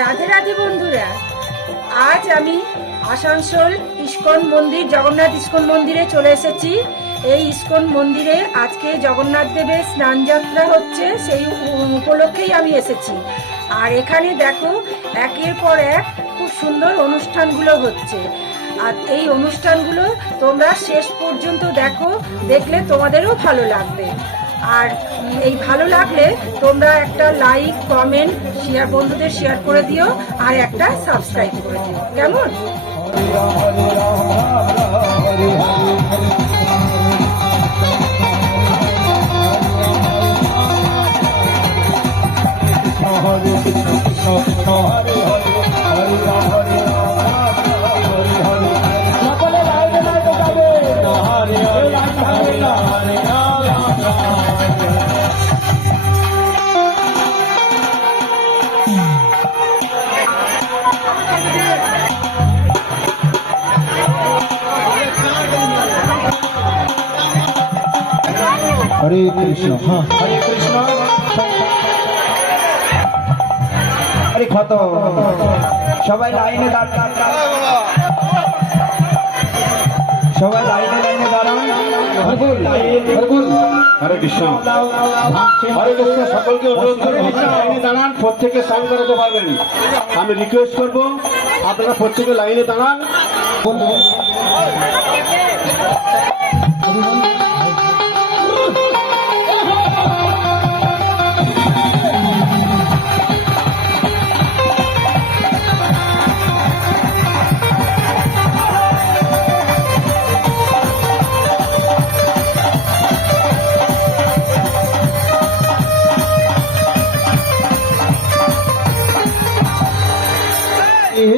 রাধে রাধে বন্ধুরা, আজ আমি আসানসোল ইস্কন মন্দির, জগন্নাথ ইস্কন মন্দিরে চলে এসেছি। এই ইস্কন মন্দিরে আজকে জগন্নাথ দেবের স্নান যাত্রা হচ্ছে, সেই উপলক্ষেই আমি এসেছি। আর এখানে দেখো, একের পর এক খুব সুন্দর অনুষ্ঠানগুলো হচ্ছে। আর এই অনুষ্ঠানগুলো তোমরা শেষ পর্যন্ত দেখো, দেখলে তোমাদেরও ভালো লাগবে। আর এই ভালো লাগলে তোমরা একটা লাইক কমেন্ট শেয়ার বন্ধুদের শেয়ার করে দিও আর একটা সাবস্ক্রাইব করে দিও। কেমন? হরে কৃষ্ণ কৃষ্ণ কৃষ্ণ, হরে হরে হরে কৃষ্ণ হ্যাঁ। হরে কৃষ্ণ। আরে ক্ষত সবাই লাইনে দাঁড়ান। সবাই লাইনে লাইনে দাঁড়ান। হরগুল হরগুল হরে কৃষ্ণ। হরে কৃষ্ণ সকলকে অনুরোধ করব লাইনে দাঁড়ান প্রত্যেকে স্নান করাতে পারবেন। আমি রিকোয়েস্ট করব আপনারা প্রত্যেকে লাইনে দাঁড়ান।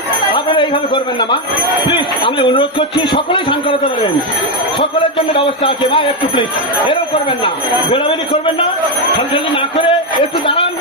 করলাম। আপনারা এইভাবে করবেন না, মা। প্লিজ আমি অনুরোধ করছি, সকলেই স্নান করাতে পারেন। সকলের জন্য ব্যবস্থা আছে, মা, একটু প্লিজ এরকম করবেন না। বেড়াবেড়ি করবেন না। খালি না করে একটু দাঁড়ান।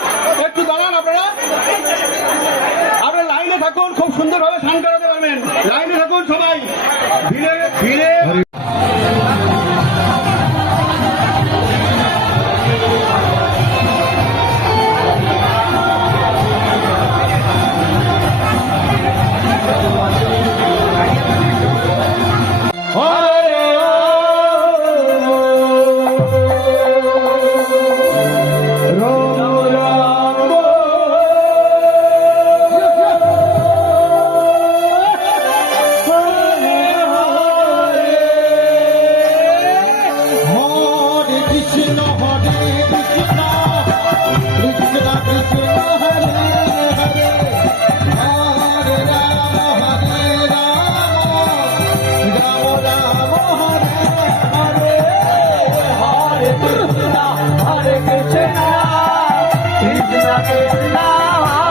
कृष्ण कृष्ण